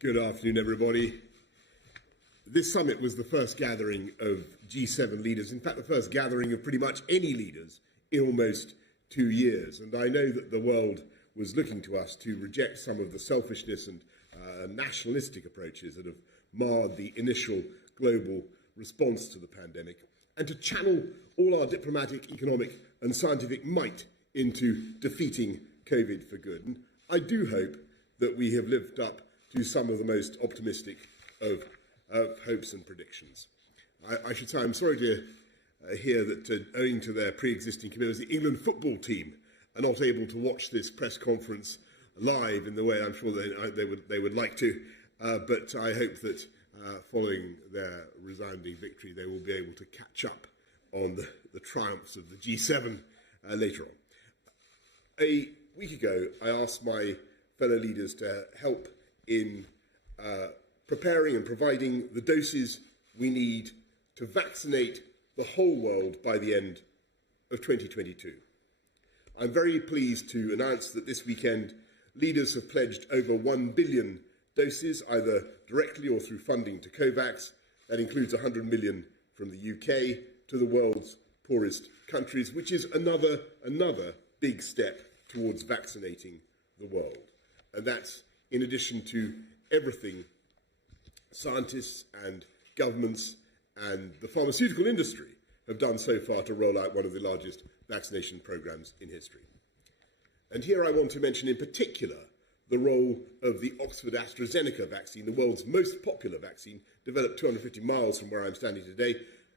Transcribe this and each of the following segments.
Good afternoon, everybody. This summit was the first gathering of G7 leaders, in fact, the first gathering of pretty much any leaders in almost 2 years. And I know that the world was looking to us to reject some of the selfishness and nationalistic approaches that have marred the initial global response to the pandemic, and to channel all our diplomatic, economic and scientific might into defeating COVID for good. And I do hope that we have lived up to some of the most optimistic of hopes and predictions. I should say I'm sorry to hear that owing to their pre-existing commitments, the England football team are not able to watch this press conference live in the way I'm sure they would like to, but I hope that following their resounding victory they will be able to catch up on the triumphs of the G7 later on. A week ago I asked my fellow leaders to help in preparing and providing the doses we need to vaccinate the whole world by the end of 2022. I'm very pleased to announce that this weekend leaders have pledged over 1 billion doses, either directly or through funding to COVAX. That includes 100 million from the UK to the world's poorest countries, which is another big step towards vaccinating the world. And that's in addition to everything scientists and governments and the pharmaceutical industry have done so far to roll out one of the largest vaccination programs in history. And here I want to mention in particular the role of the Oxford AstraZeneca vaccine, the world's most popular vaccine, developed 250 miles from where I'm standing today,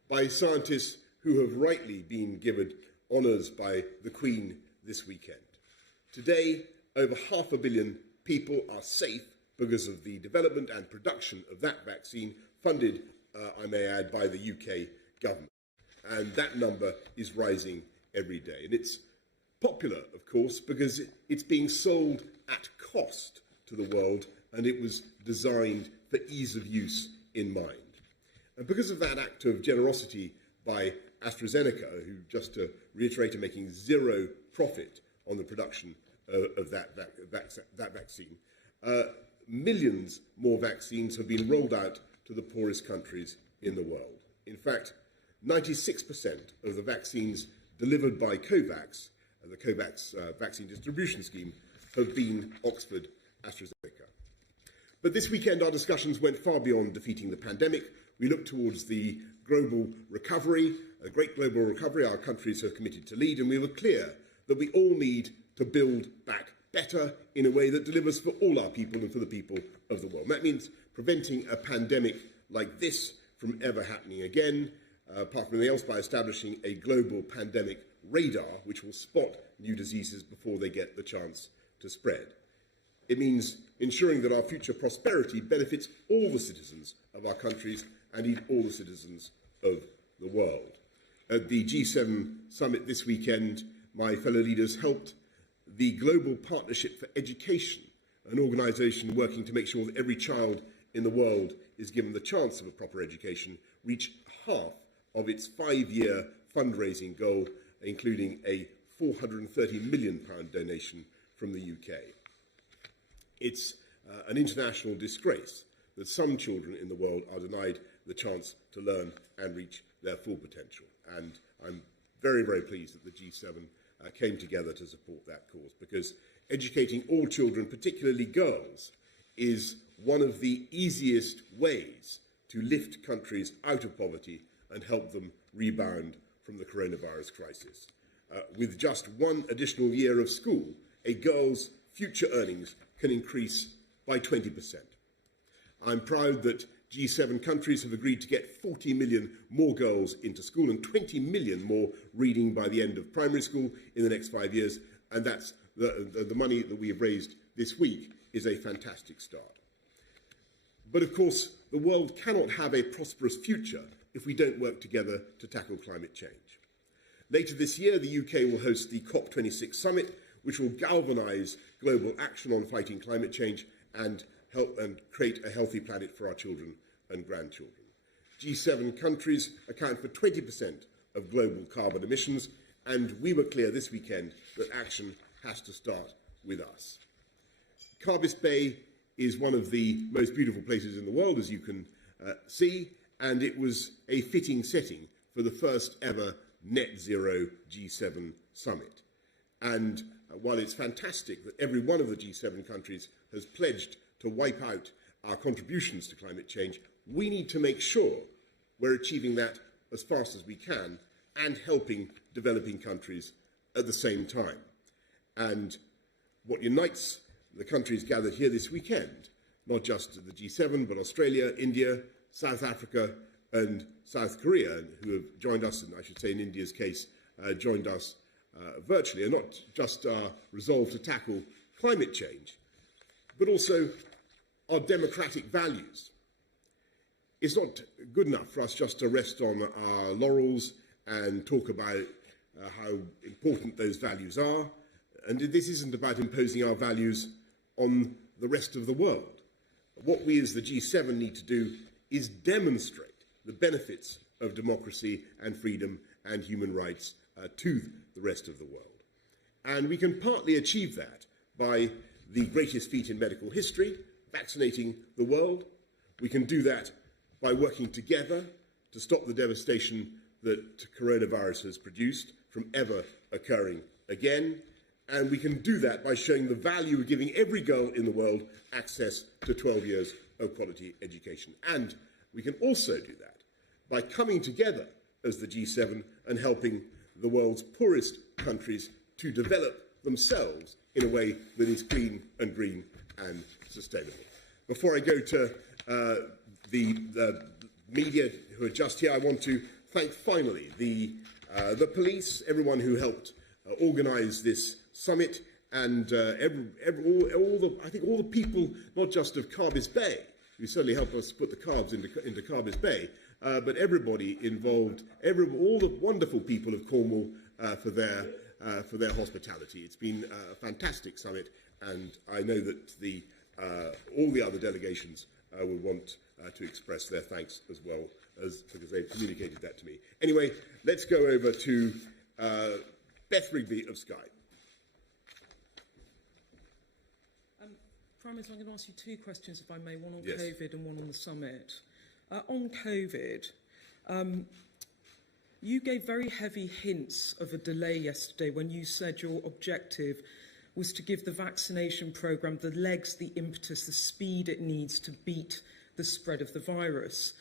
by scientists who have rightly been given honours by the Queen this weekend. Today, over 500 million people are safe because of the development and production of that vaccine, funded, I may add, by the UK government. And that number is rising every day. And it's popular, of course, because it's being sold at cost to the world, and it was designed for ease of use in mind. And because of that act of generosity by AstraZeneca, who, just to reiterate, are making zero profit on the production of that vaccine, millions more vaccines have been rolled out to the poorest countries in the world. In fact, 96% of the vaccines delivered by COVAX, the COVAX vaccine distribution scheme, have been Oxford AstraZeneca. But this weekend our discussions went far beyond defeating the pandemic. We looked towards the global recovery, a great global recovery our countries have committed to lead, and we were clear that we all need to build back better in a way that delivers for all our people and for the people of the world. And that means preventing a pandemic like this from ever happening again, apart from anything else, by establishing a global pandemic radar which will spot new diseases before they get the chance to spread. It means ensuring that our future prosperity benefits all the citizens of our countries and indeed all the citizens of the world. At the G7 summit this weekend, my fellow leaders helped the Global Partnership for Education, an organisation working to make sure that every child in the world is given the chance of a proper education, reach half of its 5-year fundraising goal, including a £430 million donation from the UK. It's an international disgrace that some children in the world are denied the chance to learn and reach their full potential. And I'm very, very pleased that the G7 came together to support that cause, because educating all children, particularly girls, is one of the easiest ways to lift countries out of poverty and help them rebound from the coronavirus crisis. With just one additional year of school, a girl's future earnings can increase by 20%. I'm proud that G7 countries have agreed to get 40 million more girls into school and 20 million more reading by the end of primary school in the next 5 years, and that's the money that we have raised this week is a fantastic start. But of course, the world cannot have a prosperous future if we don't work together to tackle climate change. Later this year, the UK will host the COP26 summit, which will galvanise global action on fighting climate change and help and create a healthy planet for our children and grandchildren. G7 countries account for 20% of global carbon emissions, and we were clear this weekend that action has to start with us. Carbis Bay is one of the most beautiful places in the world, as you can see, and it was a fitting setting for the first ever net zero G7 summit. And while it's fantastic that every one of the G7 countries has pledged to wipe out our contributions to climate change, we need to make sure we're achieving that as fast as we can and helping developing countries at the same time. And what unites the countries gathered here this weekend, not just the G7, but Australia, India, South Africa and South Korea, who have joined us, and I should say in India's case, joined us virtually, are not just our resolve to tackle climate change, but also our democratic values. It's not good enough for us just to rest on our laurels and talk about how important those values are. And this isn't about imposing our values on the rest of the world. What we as the G7 need to do is demonstrate the benefits of democracy and freedom and human rights to the rest of the world. And we can partly achieve that by the greatest feat in medical history, vaccinating the world. We can do that by working together to stop the devastation that coronavirus has produced from ever occurring again. And we can do that by showing the value of giving every girl in the world access to 12 years of quality education. And we can also do that by coming together as the G7 and helping the world's poorest countries to develop themselves in a way that is clean and green and sustainable. Before I go to the media who are just here, I want to thank finally the police, everyone who helped organise this summit, and I think all the people, not just of Carbis Bay, who certainly helped us put the carbs into Carbis Bay, but everybody involved, all the wonderful people of Cornwall for their hospitality. It's been a fantastic summit, and I know that all the other delegations will want to express their thanks as well, because they've communicated that to me. Anyway, let's go over to Beth Rigby of Sky. Prime Minister, I'm going to ask you two questions, if I may, one on Yes. COVID and one on the summit. On COVID, you gave very heavy hints of a delay yesterday when you said your objective was to give the vaccination programme the legs, the impetus, the speed it needs to beat the spread of the virus.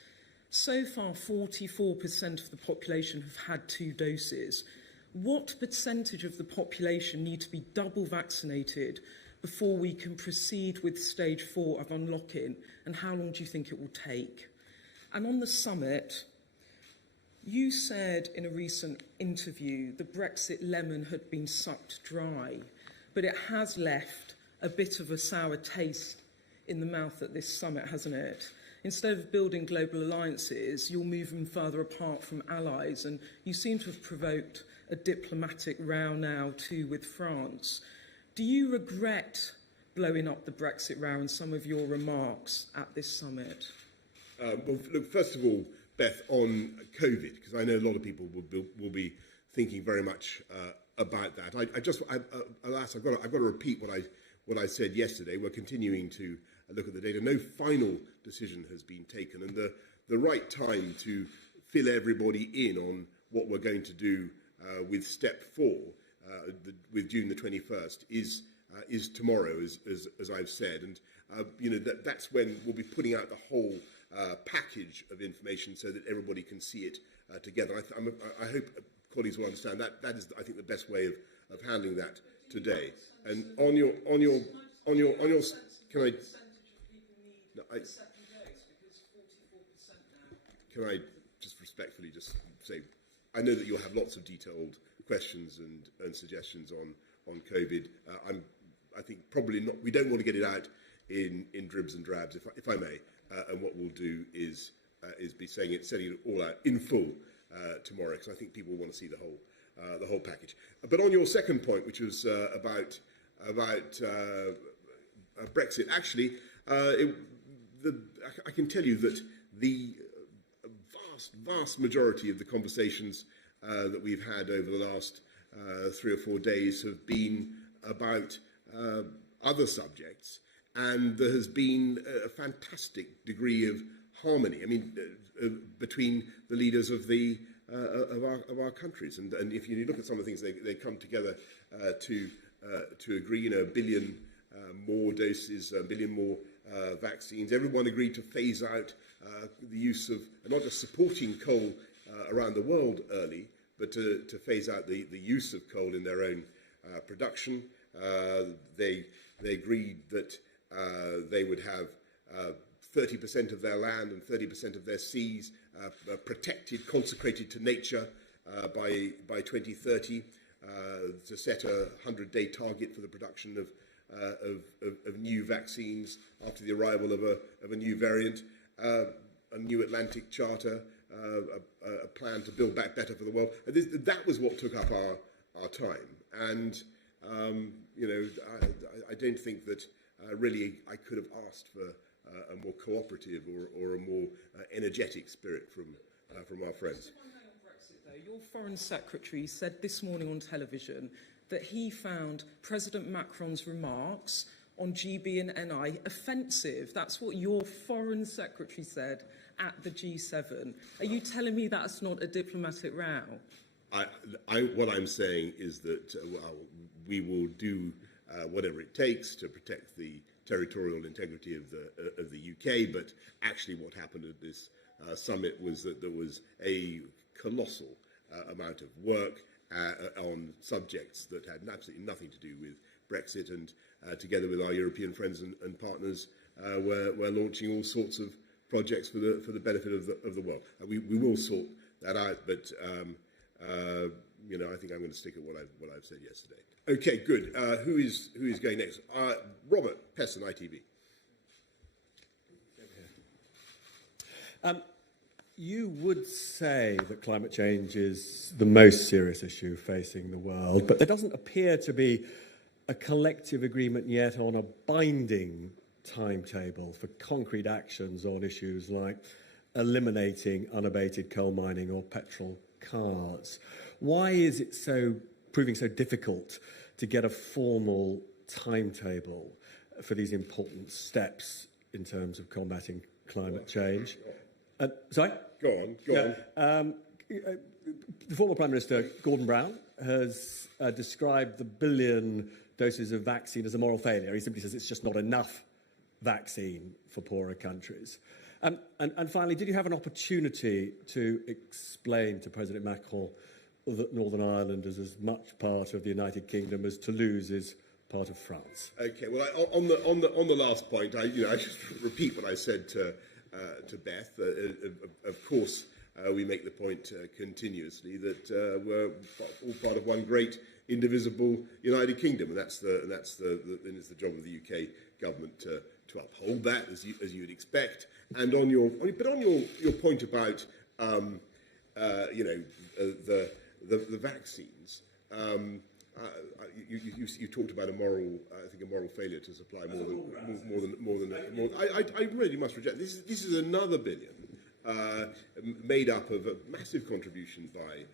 So far, 44% of the population have had 2 doses. What percentage of the population need to be double vaccinated before we can proceed with stage 4 of unlocking, and how long do you think it will take? And on the summit, you said in a recent interview the Brexit lemon had been sucked dry, but it has left a bit of a sour taste in the mouth at this summit, hasn't it? Instead of building global alliances, you're moving further apart from allies, and you seem to have provoked a diplomatic row now too with France. Do you regret blowing up the Brexit row in some of your remarks at this summit? Well, look, first of all, Beth, on COVID, because I know a lot of people will be thinking very much about that. Alas, I've got to repeat what I said yesterday. We're continuing to look at the data. No final decision has been taken, and the right time to fill everybody in on what we're going to do with step 4, with June the 21st, is tomorrow, as I've said, and that's when we'll be putting out the whole package of information so that everybody can see it together. I hope colleagues will understand that is, I think, the best way of handling that today. And on your can I? No, can I just respectfully just say, I know that you'll have lots of detailed questions and suggestions on COVID. I think probably not. We don't want to get it out in dribs and drabs, if I may. And what we'll do is be setting it all out in full tomorrow, because I think people want to see the whole package. But on your second point, which was about Brexit, actually, I can tell you that the vast majority of the conversations that we've had over the last 3 or 4 days have been about other subjects, and there has been a fantastic degree of harmony. I mean, between the leaders of of our countries, and if you look at some of the things they come together to agree, a billion more doses, a billion more vaccines. Everyone agreed to phase out the use of not just supporting coal around the world early, but to phase out the use of coal in their own production. They agreed that they would have 30% of their land and 30% of their seas protected, consecrated to nature by 2030, to set a 100-day target for the production of new vaccines after the arrival of a new variant, a new Atlantic Charter, a plan to build back better for the world. And that was what took up our time. And, I don't think that really I could have asked for a more cooperative or a more energetic spirit from our friends. Your Foreign Secretary said this morning on television that he found President Macron's remarks on GB and NI offensive. That's what your Foreign Secretary said at the G7. Are you telling me that's not a diplomatic row? What I'm saying is that we will do whatever it takes to protect the territorial integrity of the UK, but actually what happened at this summit was that there was a colossal amount of work on subjects that had absolutely nothing to do with Brexit, and together with our European friends and partners, we're launching all sorts of projects for the benefit of the world. We will sort that out, but I think I'm going to stick at what I've said yesterday. Okay, good. Who is going next? Robert Pesson, ITV. You would say that climate change is the most serious issue facing the world, but there doesn't appear to be a collective agreement yet on a binding timetable for concrete actions on issues like eliminating unabated coal mining or petrol cars. Why is it proving so difficult to get a formal timetable for these important steps in terms of combating climate change? Sorry? Go on. The former Prime Minister, Gordon Brown, has described the billion doses of vaccine as a moral failure. He simply says it's just not enough vaccine for poorer countries. And finally, did you have an opportunity to explain to President Macron that Northern Ireland is as much part of the United Kingdom as Toulouse is part of France? Okay. Well, on the last point, I just repeat what I said to Beth. Of course, we make the point continuously that we're all part of one great, indivisible United Kingdom, and it's the job of the UK government to uphold that, as you'd expect. And on your point about the vaccines. You talked about a moral failure to supply more than. I really must reject this. This is another billion made up of a massive contribution by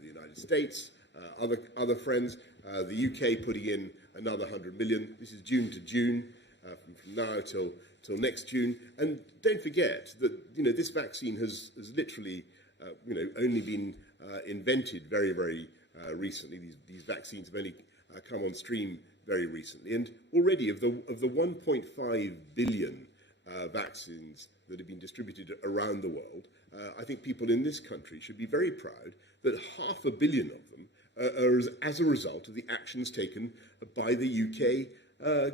the United States, other friends, the UK putting in another 100 million. This is June to June, from now till next June. And don't forget that this vaccine has literally only been invented very, very recently. These vaccines have only come on stream very recently, and already of the 1.5 billion vaccines that have been distributed around the world, I think people in this country should be very proud that 500 million of them are as a result of the actions taken by the UK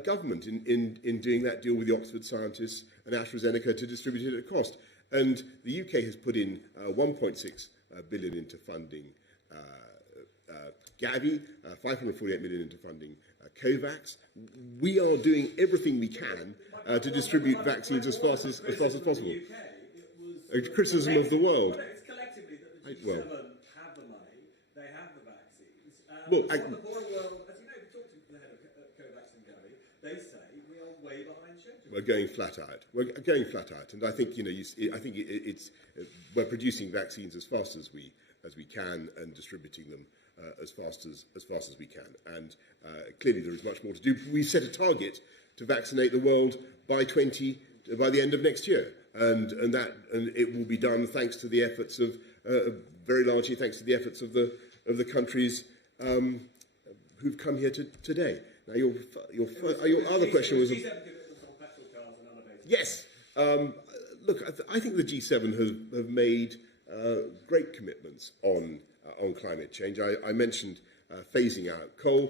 government in doing that deal with the Oxford scientists and AstraZeneca to distribute it at cost. And the UK has put in 1.6 billion into funding Gavi, 548 million into funding COVAX. We are doing everything we can to distribute vaccines as fast as possible. A criticism of the world. It's collectively that the G7 have the money, they have the vaccines. Well, the poorer world, as you know, we talked to the head of COVAX and Gavi, they say we are way behind schedule. We're going flat out, and I think we're producing vaccines as fast as we can and distributing them as fast as we can. And clearly there is much more to do. We set a target to vaccinate the world by the end of next year, and it will be done thanks to the efforts of very largely thanks to the efforts of the countries who've come here today. Now, your other question was. Yes. Look, I think the G7 have made great commitments on climate change. I mentioned phasing out coal.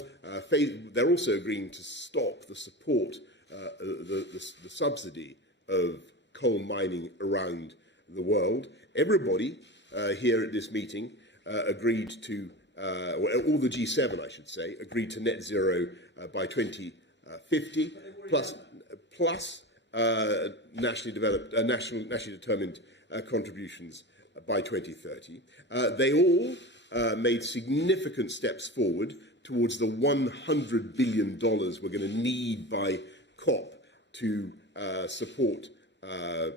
They're also agreeing to stop the support, the subsidy of coal mining around the world. Everybody here at this meeting agreed to, all the G7, I should say, agreed to net zero by 2050, plus nationally determined contributions by 2030. They all made significant steps forward towards the $100 billion we're going to need by COP to support the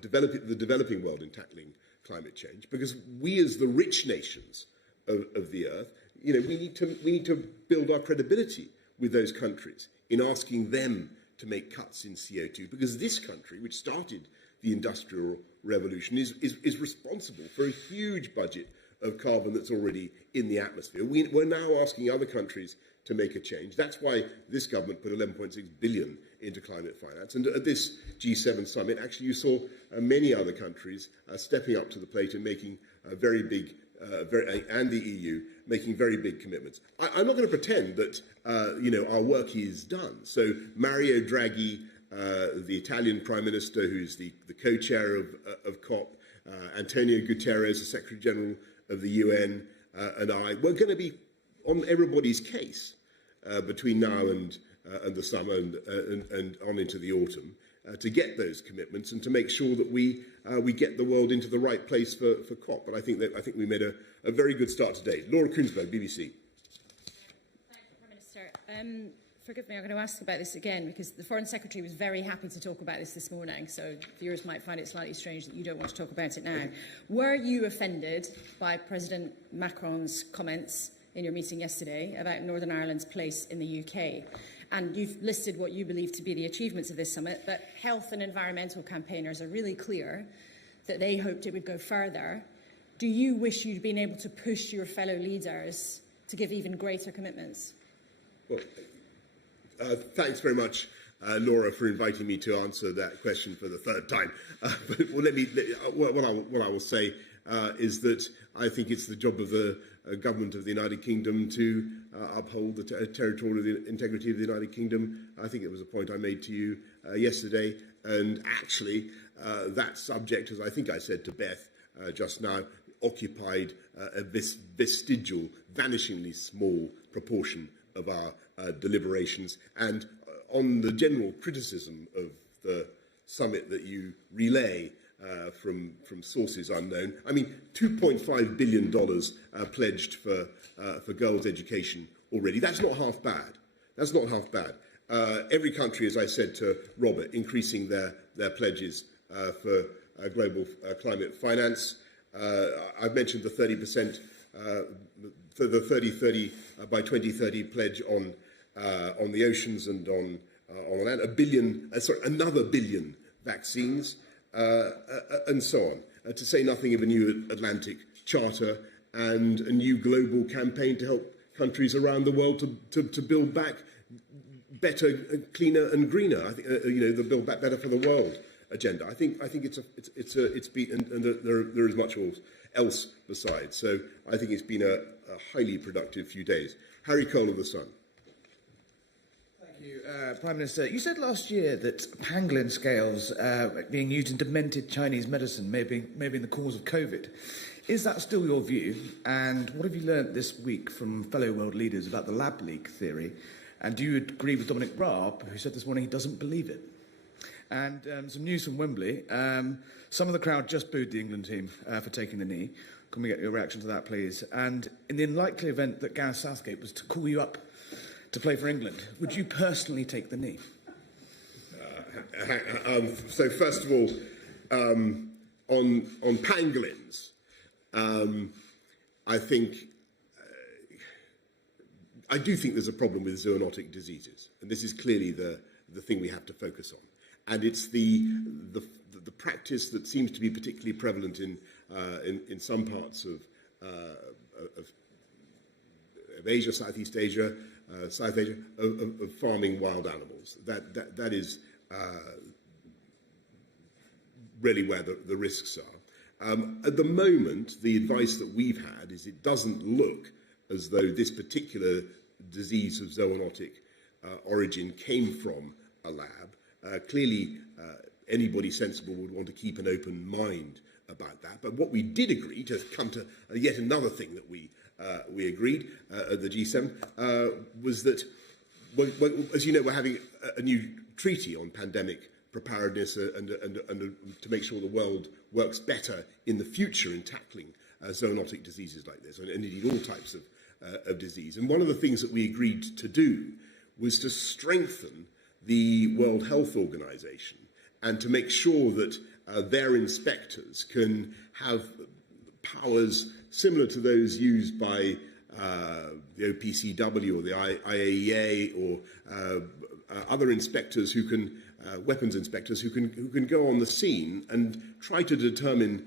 developing world in tackling climate change. Because we, as the rich nations of the earth, we need to build our credibility with those countries in asking them to make cuts in CO2, because this country, which started the Industrial Revolution, is responsible for a huge budget of carbon that's already in the atmosphere. We're now asking other countries to make a change. That's why this government put 11.6 billion into climate finance. And at this G7 summit, actually, you saw many other countries stepping up to the plate and making very big, and the EU making very big commitments. I'm not going to pretend that our work is done. So Mario Draghi, the Italian Prime Minister, who's the co-chair of COP, Antonio Guterres, the Secretary General of the UN, and we're going to be on everybody's case between now and the summer and on into the autumn to get those commitments and to make sure that we get the world into the right place for COP. But I think we made a very good start today. Laura Koonsberg, BBC. Thank you, Prime Minister. Forgive me, I'm going to ask about this again because the Foreign Secretary was very happy to talk about this morning, so viewers might find it slightly strange that you don't want to talk about it now. Were you offended by President Macron's comments in your meeting yesterday about Northern Ireland's place in the UK? And you've listed what you believe to be the achievements of this summit, but health and environmental campaigners are really clear that they hoped it would go further. Do you wish you'd been able to push your fellow leaders to give even greater commitments? Well, thanks very much, Laura, for inviting me to answer that question for the third time. What I will say is that I think it's the job of the government of the United Kingdom to uphold the territorial integrity of the United Kingdom. I think it was a point I made to you yesterday, and actually that subject, as I think I said to Beth just now, occupied a vestigial, vanishingly small proportion of our deliberations. And on the general criticism of the summit that you relay from sources unknown, I mean, $2.5 billion pledged for girls' education already. That's not half bad. That's not half bad. Every country, as I said to Robert, increasing their pledges for global climate finance. I've mentioned the 30%, the 30 by 2030 pledge on the oceans and on land. Another billion vaccines, and so on. To say nothing of a new Atlantic Charter and a new global campaign to help countries around the world to build back better, cleaner, and greener. I think the Build Back Better for the World agenda. I think it's been, and there is much else besides. So I think it's been a highly productive few days. Harry Cole of The Sun. Thank you, Prime Minister. You said last year that pangolin scales being used in demented Chinese medicine may be the cause of COVID. Is that still your view? And what have you learnt this week from fellow world leaders about the lab leak theory? And do you agree with Dominic Raab, who said this morning he doesn't believe it? And some news from Wembley. Some of the crowd just booed the England team for taking the knee. Can we get your reaction to that, please? And in the unlikely event that Gareth Southgate was to call you up to play for England, would you personally take the knee? So first of all, on pangolins, I think I do think there's a problem with zoonotic diseases, and this is clearly the thing we have to focus on. And it's the practice that seems to be particularly prevalent in some parts of Asia, Southeast Asia, South Asia, of farming wild animals. That is really where the risks are. At the moment, the advice that we've had is it doesn't look as though this particular disease of zoonotic origin came from a lab. Clearly, anybody sensible would want to keep an open mind about that. But what we did agree, to come to yet another thing that we agreed at the G7, was that, well, as you know, we're having a new treaty on pandemic preparedness and to make sure the world works better in the future in tackling zoonotic diseases like this, and indeed all types of disease. And one of the things that we agreed to do was to strengthen the World Health Organization and to make sure that their inspectors can have powers similar to those used by the OPCW or the IAEA or other inspectors who can, weapons inspectors who can go on the scene and try to determine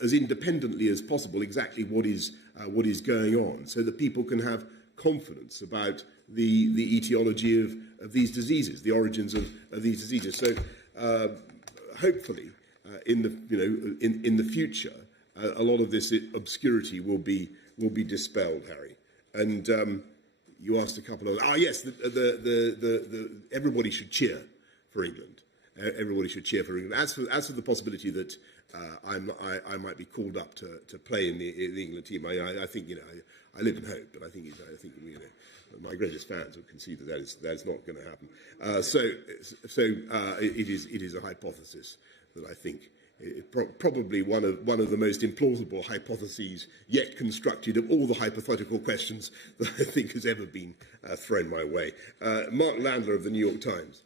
as independently as possible exactly what is going on, so that people can have confidence about the etiology of these diseases, the origins of these diseases. So hopefully, in the future, a lot of this obscurity will be dispelled, Harry. And you asked a couple of yes, everybody should cheer for England. Everybody should cheer for England. As for the possibility that I might be called up to play in the England team, I think I live in hope, but I think my greatest fans would concede that is not going to happen. So it is a hypothesis that I think probably one of the most implausible hypotheses yet constructed of all the hypothetical questions that I think has ever been thrown my way. Mark Landler of the New York Times.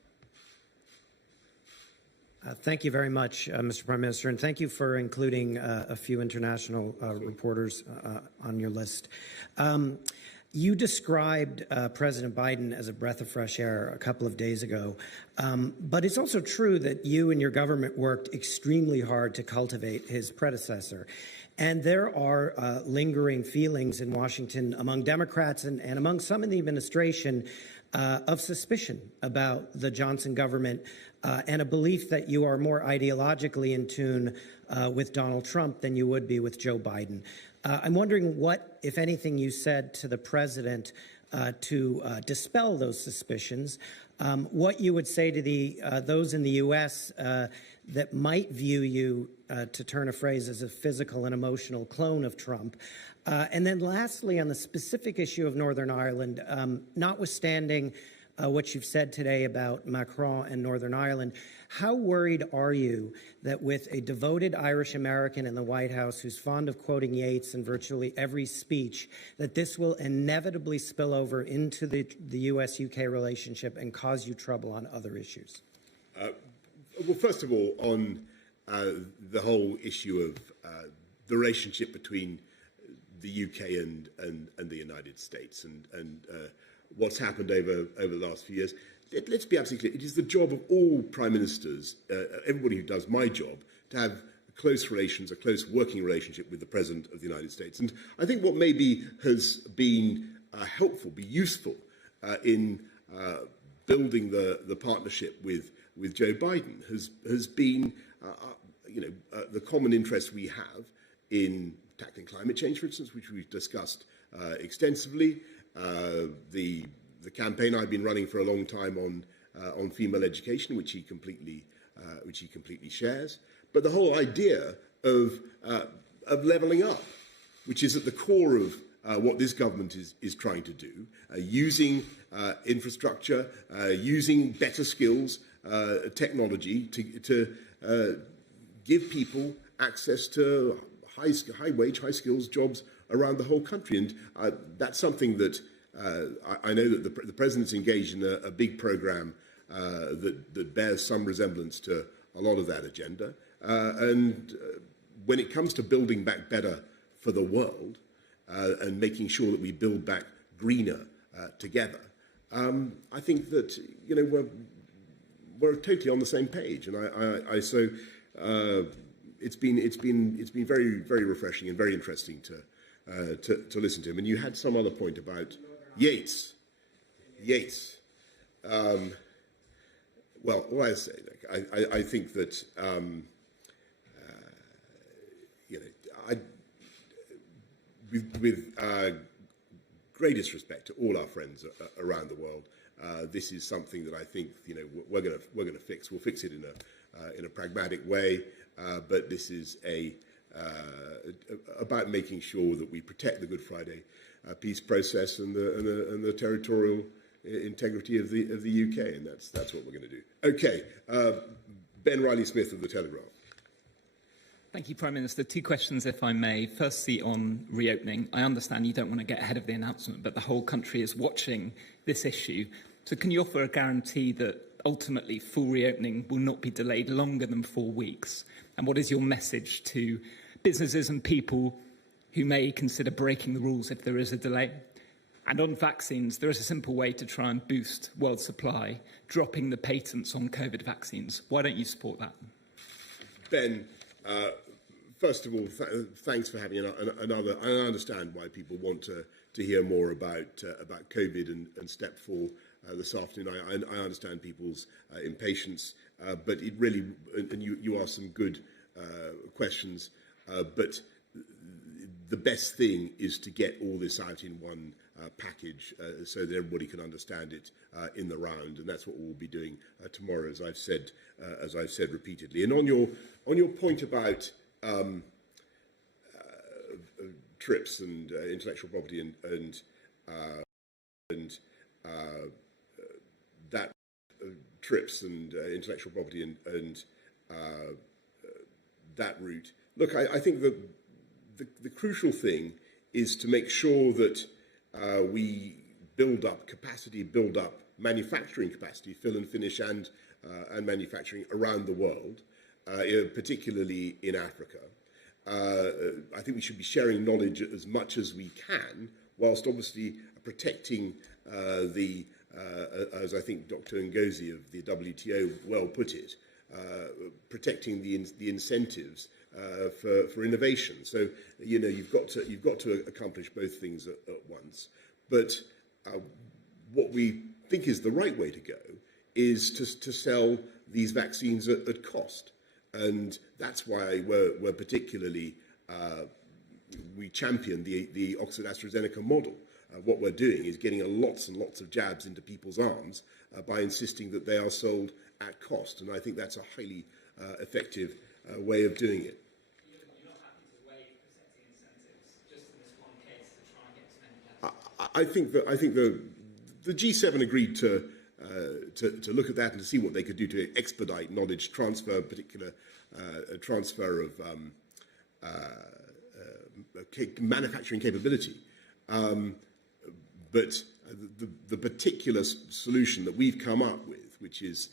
Thank you very much, Mr. Prime Minister, and thank you for including a few international reporters on your list. You described President Biden as a breath of fresh air a couple of days ago, but it's also true that you and your government worked extremely hard to cultivate his predecessor. And there are lingering feelings in Washington among Democrats and among some in the administration of suspicion about the Johnson government and a belief that you are more ideologically in tune with Donald Trump than you would be with Joe Biden. I'm wondering what, if anything, you said to the president to dispel those suspicions, what you would say to those in the U.S. That might view you, to turn a phrase, as a physical and emotional clone of Trump. And then lastly, on the specific issue of Northern Ireland, notwithstanding what you've said today about Macron and Northern Ireland, how worried are you that with a devoted Irish American in the White House who's fond of quoting Yeats in virtually every speech, that this will inevitably spill over into the U.S.-UK relationship and cause you trouble on other issues? Well, first of all, on the whole issue of the relationship between the UK and the United States and what's happened over the last few years, let's be absolutely clear. It is the job of all prime ministers, everybody who does my job, to have close relations, a close working relationship with the President of the United States. And I think what maybe has been helpful, be useful in building the partnership with Joe Biden has been the common interest we have in tackling climate change, for instance, which we've discussed extensively. The campaign I've been running for a long time on female education, which he completely shares. But the whole idea of levelling up, which is at the core of what this government is trying to do, using infrastructure, using better skills, technology to give people access to high wage, high skills jobs around the whole country. And that's something that I know that the President's engaged in a big program that bears some resemblance to a lot of that agenda. And when it comes to building back better for the world and making sure that we build back greener together, I think that we're totally on the same page, and it's been very, very refreshing and very interesting to listen to him. And you had some other point about Yates. Well, all I say, I think that with greatest respect to all our friends around the world, this is something that I think we're going to fix. We'll fix it in a pragmatic way, but this is about making sure that we protect the Good Friday peace process and the territorial integrity of the UK, and that's what we're going to do. Okay, Ben Riley-Smith of the Telegraph. Thank you, Prime Minister. 2 questions, if I may. Firstly, on reopening. I understand you don't want to get ahead of the announcement, but the whole country is watching this issue. So can you offer a guarantee that ultimately full reopening will not be delayed longer than 4 weeks? And what is your message to businesses and people who may consider breaking the rules if there is a delay? And on vaccines, there is a simple way to try and boost world supply, dropping the patents on COVID vaccines. Why don't you support that? Ben, first of all, thanks for having another. I understand why people want to hear more about COVID and Step 4 this afternoon. I understand people's impatience, but it really, and you asked some good questions, but the best thing is to get all this out in one package so that everybody can understand it in the round, and that's what we'll be doing tomorrow, as I've said repeatedly. And on your point about TRIPS and intellectual property and that TRIPS and intellectual property and that route. Look, I think the crucial thing is to make sure that we build up capacity, build up manufacturing capacity, fill and finish and manufacturing around the world, particularly in Africa. I think we should be sharing knowledge as much as we can, whilst obviously protecting as I think Dr. Ngozi of the WTO well put it, protecting the incentives for innovation. So you've got to accomplish both things at once. But what we think is the right way to go is to sell these vaccines at cost, and that's why we're particularly we champion the Oxford-AstraZeneca model. What we're doing is getting lots and lots of jabs into people's arms by insisting that they are sold at cost, and I think that's a highly effective way of doing it. You're not happy to waive protecting incentives just in this one case to try and get as many jabs? I think the G7 agreed to look at that and to see what they could do to expedite knowledge transfer, particular transfer of manufacturing capability. But the particular solution that we've come up with, which is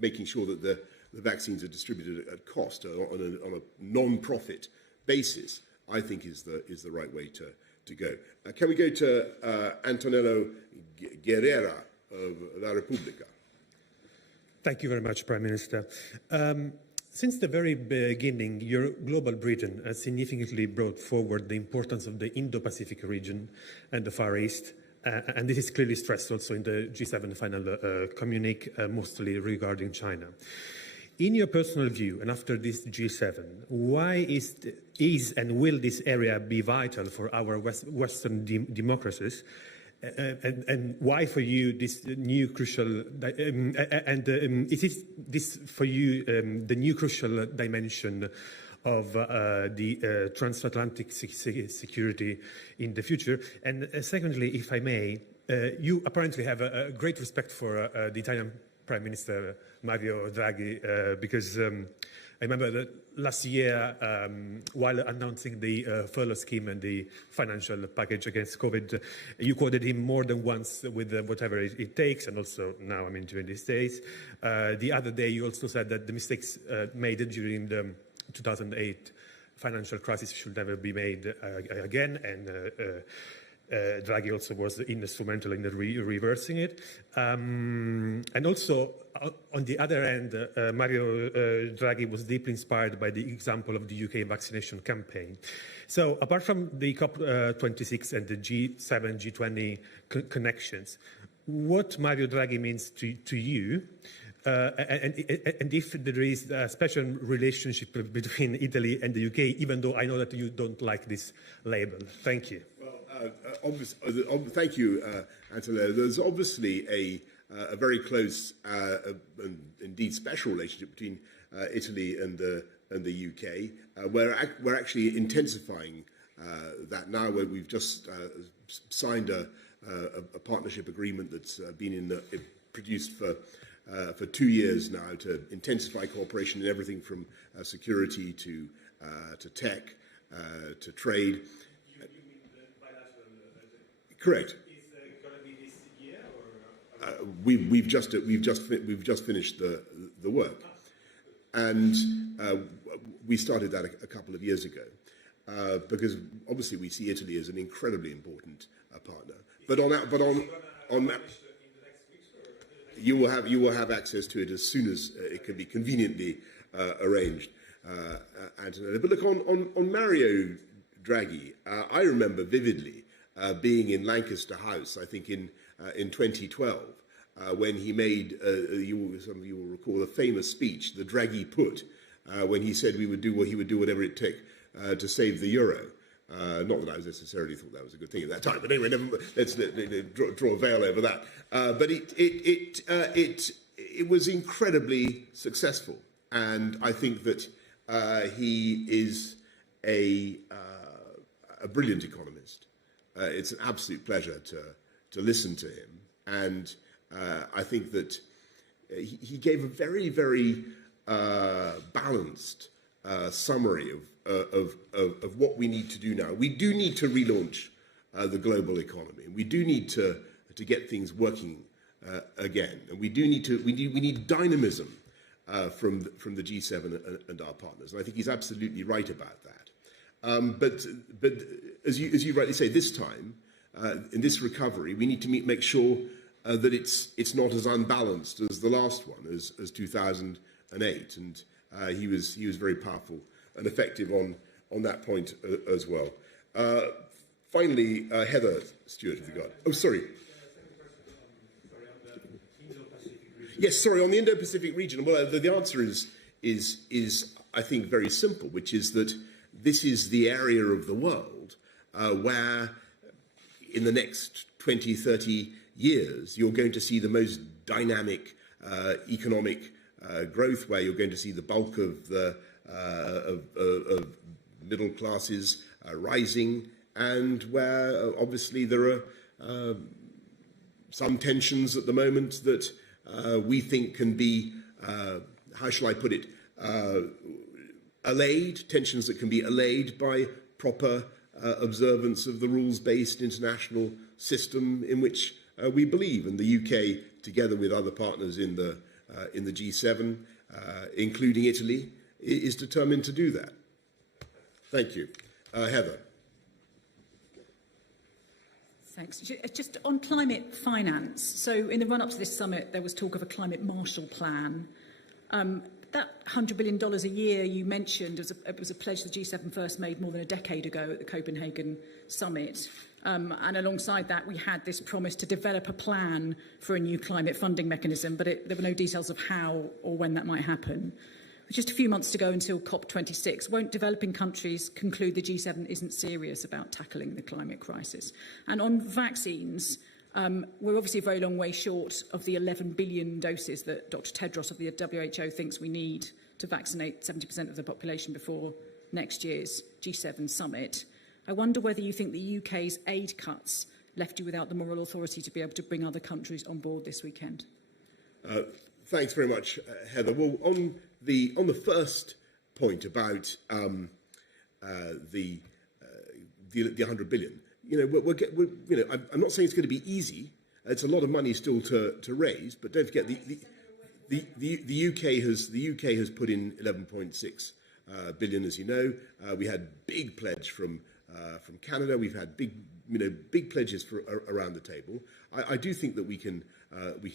making sure that the vaccines are distributed at cost on a non-profit basis, I think is the right way to go. Can we go to Antonello Guerrera of La Repubblica? Thank you very much, Prime Minister. Since the very beginning, your global Britain has significantly brought forward the importance of the Indo-Pacific region and the Far East, and this is clearly stressed also in the G7 final communique, mostly regarding China. In your personal view, and after this G7, why is and will this area be vital for our Western democracies? And why for you this new crucial is this for you the new crucial dimension of the transatlantic security in the future? And secondly, if I may, you apparently have a great respect for the Italian Prime Minister Mario Draghi because I remember that last year, while announcing the furlough scheme and the financial package against COVID, you quoted him more than once with whatever it takes, and also now, during these days. The other day, you also said that the mistakes made during the 2008 financial crisis should never be made again, and Draghi also was instrumental in reversing it. And also, on the other hand, Mario Draghi was deeply inspired by the example of the UK vaccination campaign. So apart from the COP26 and the G7, G20 connections, what Mario Draghi means to you, and if there is a special relationship between Italy and the UK, even though I know that you don't like this label. Thank you. Thank you, Antonello. There's obviously a very close and indeed special relationship between Italy and the UK. We're actually intensifying that now, where we've just signed a partnership agreement that's been produced for 2 years now to intensify cooperation in everything from security to tech to trade. Correct. Is it going to be this year, or we've just finished the work, and we started that a couple of years ago because obviously we see Italy as an incredibly important partner. But on that, you will have access to it as soon as it can be conveniently arranged, Antonello. But look, on Mario Draghi, I remember vividly being in Lancaster House, I think in 2012, when he made, some of you will recall, the famous speech, the Draghi put, when he said he would do whatever it took to save the euro. Not that I necessarily thought that was a good thing at that time, but anyway, let's draw a veil over that. But it was incredibly successful, and I think that he is a brilliant economist. It's an absolute pleasure to listen to him, and I think that he gave a very, very balanced summary of what we need to do now. We do need to relaunch the global economy. We do need to get things working again, and we need dynamism from the G7 and our partners. And I think he's absolutely right about that. But as you rightly say, this time in this recovery, we need to make sure that it's not as unbalanced as the last one, as 2008, and he was very powerful and effective on that point as well. Finally, Heather Stewart, have you got? Oh, sorry. Yes, sorry. On the Indo-Pacific region, well, the answer is I think very simple, which is that this is the area of the world where, in the next 20, 30 years, you're going to see the most dynamic economic growth, where you're going to see the bulk of the of middle classes rising, and where obviously there are some tensions at the moment that we think can be, how shall I put it, allayed, tensions that can be allayed by proper observance of the rules-based international system in which we believe. And the UK, together with other partners in the G7, including Italy, is determined to do that. Thank you. Heather. Thanks. Just on climate finance, so in the run-up to this summit, there was talk of a climate Marshall Plan. That $100 billion a year you mentioned was a pledge the G7 first made more than a decade ago at the Copenhagen summit. And alongside that, we had this promise to develop a plan for a new climate funding mechanism, but there were no details of how or when that might happen. With just a few months to go until COP26, won't developing countries conclude the G7 isn't serious about tackling the climate crisis? And on vaccines, we're obviously a very long way short of the 11 billion doses that Dr. Tedros of the WHO thinks we need to vaccinate 70% of the population before next year's G7 summit. I wonder whether you think the UK's aid cuts left you without the moral authority to be able to bring other countries on board this weekend. Thanks very much, Heather. Well, on the first point about the 100 billion, I'm not saying it's going to be easy. It's a lot of money still to raise, but don't forget the UK has put in 11.6 billion, as you know. We had big pledge from Canada. We've had big big pledges around the table. I do think that we can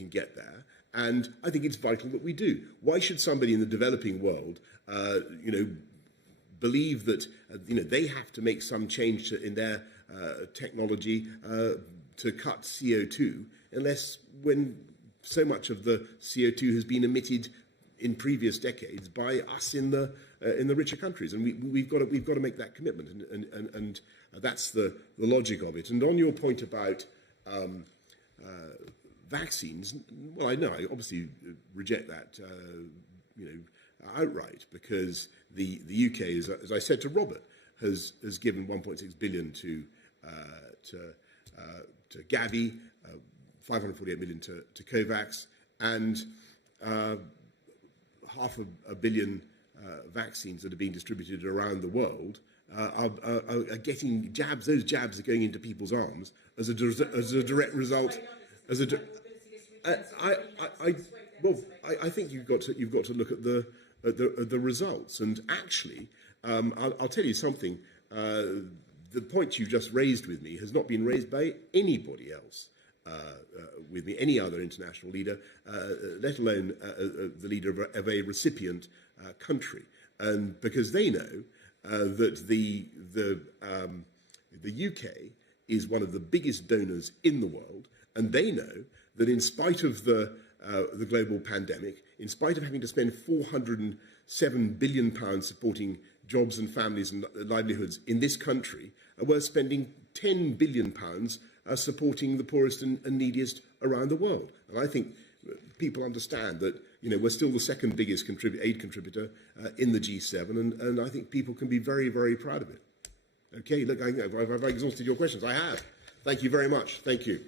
get there, and I think it's vital that we do. Why should somebody in the developing world, believe that they have to make some change in their technology to cut CO2, unless when so much of the CO2 has been emitted in previous decades by us in the richer countries, and we've got to make that commitment, and that's the logic of it. And on your point about vaccines, well, I obviously reject that, outright, because the UK, as I said to Robert, has given 1.6 billion to Gavi, 548 million to COVAX, and $500 million vaccines that are being distributed around the world are getting jabs. Those jabs are going into people's arms as a direct result. I think you've got to look at the results. And actually, I'll tell you something. The point you just raised with me has not been raised by anybody else with me, any other international leader, let alone the leader of a recipient country, and because they know that the UK is one of the biggest donors in the world, and they know that in spite of the global pandemic, in spite of having to spend £407 billion supporting jobs and families and livelihoods in this country, we're spending £10 billion supporting the poorest and neediest around the world. And I think people understand that we're still the second biggest aid contributor in the G7, and I think people can be very, very proud of it. Okay, look, I've exhausted your questions. I have. Thank you very much. Thank you.